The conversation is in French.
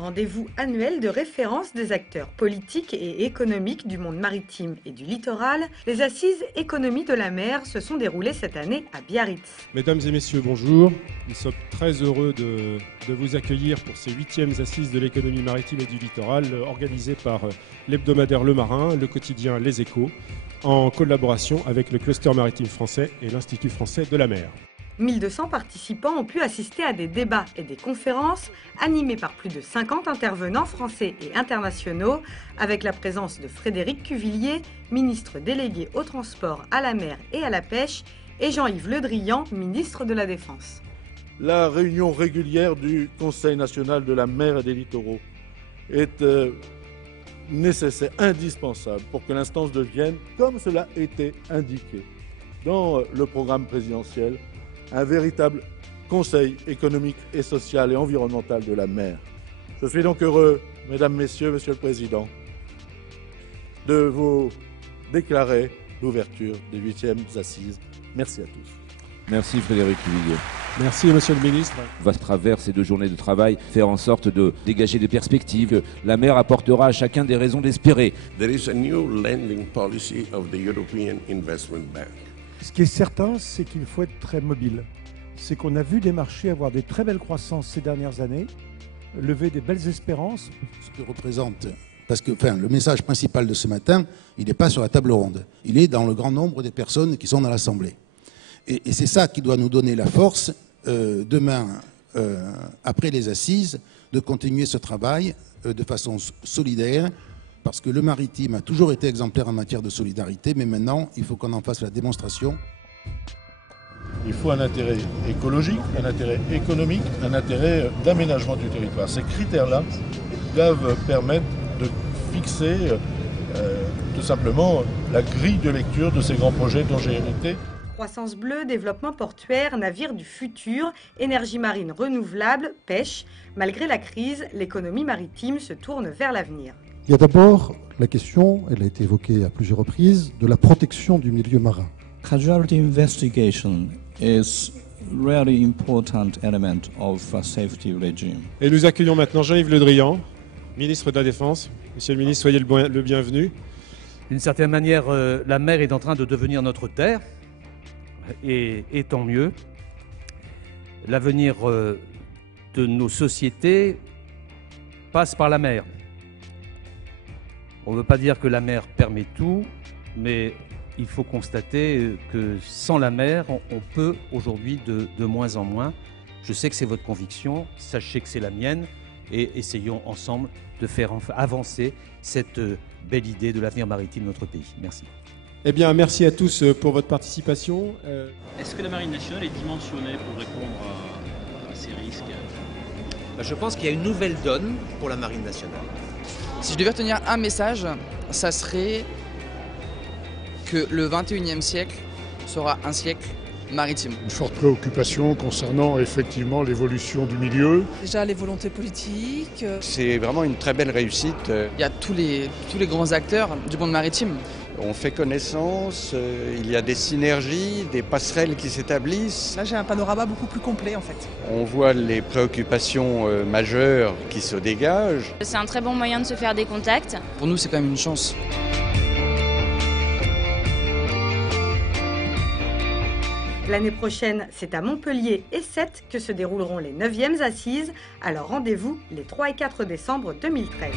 Rendez-vous annuel de référence des acteurs politiques et économiques du monde maritime et du littoral, les assises économie de la mer se sont déroulées cette année à Biarritz. Mesdames et messieurs, bonjour. Nous sommes très heureux de vous accueillir pour ces 8e assises de l'économie maritime et du littoral organisées par l'hebdomadaire Le Marin, le quotidien Les Échos, en collaboration avec le Cluster maritime français et l'Institut français de la mer. 1200 participants ont pu assister à des débats et des conférences animées par plus de 50 intervenants français et internationaux, avec la présence de Frédéric Cuvillier, ministre délégué au transport, à la mer et à la pêche, et Jean-Yves Le Drian, ministre de la Défense. La réunion régulière du Conseil national de la mer et des littoraux est nécessaire, indispensable pour que l'instance devienne, comme cela était indiqué dans le programme présidentiel, un véritable conseil économique et social et environnemental de la mer. Je suis donc heureux, mesdames, messieurs, monsieur le Président, de vous déclarer l'ouverture des 8e assises. Merci à tous. Merci Frédéric Cuvillier. Merci monsieur le ministre. On va, à travers ces 2 journées de travail, faire en sorte de dégager des perspectives. La mer apportera à chacun des raisons d'espérer. There is a new lending policy of the European Investment Bank. Ce qui est certain, c'est qu'il faut être très mobile. C'est qu'on a vu des marchés avoir des très belles croissances ces dernières années, lever des belles espérances. Ce que représente, parce que le message principal de ce matin, il n'est pas sur la table ronde. Il est dans le grand nombre des personnes qui sont dans l'Assemblée. Et c'est ça qui doit nous donner la force, demain, après les assises, de continuer ce travail de façon solidaire, parce que le maritime a toujours été exemplaire en matière de solidarité, mais maintenant, il faut qu'on en fasse la démonstration. Il faut un intérêt écologique, un intérêt économique, un intérêt d'aménagement du territoire. Ces critères-là doivent permettre de fixer tout simplement la grille de lecture de ces grands projets dont j'ai hérité. Croissance bleue, développement portuaire, navires du futur, énergie marine renouvelable, pêche. Malgré la crise, l'économie maritime se tourne vers l'avenir. Il y a d'abord la question, elle a été évoquée à plusieurs reprises, de la protection du milieu marin. Casualty investigation is really important element of a safety regime. Et nous accueillons maintenant Jean-Yves Le Drian, ministre de la Défense. Monsieur le ministre, soyez le bienvenu. D'une certaine manière, la mer est en train de devenir notre terre, et tant mieux. L'avenir de nos sociétés passe par la mer. On ne veut pas dire que la mer permet tout, mais il faut constater que sans la mer, on peut aujourd'hui de moins en moins. Je sais que c'est votre conviction, sachez que c'est la mienne, et essayons ensemble de faire avancer cette belle idée de l'avenir maritime de notre pays. Merci. Eh bien, merci à tous pour votre participation. Est-ce que la Marine nationale est dimensionnée pour répondre à ces risques ? Je pense qu'il y a une nouvelle donne pour la Marine nationale. Si je devais retenir un message, ça serait que le 21e siècle sera un siècle maritime. Une forte préoccupation concernant effectivement l'évolution du milieu. Déjà les volontés politiques. C'est vraiment une très belle réussite. Il y a tous les grands acteurs du monde maritime. On fait connaissance, il y a des synergies, des passerelles qui s'établissent. Là j'ai un panorama beaucoup plus complet en fait. On voit les préoccupations majeures qui se dégagent. C'est un très bon moyen de se faire des contacts. Pour nous c'est quand même une chance. L'année prochaine, c'est à Montpellier et Sète que se dérouleront les 9e assises. Alors rendez-vous les 3 et 4 décembre 2013.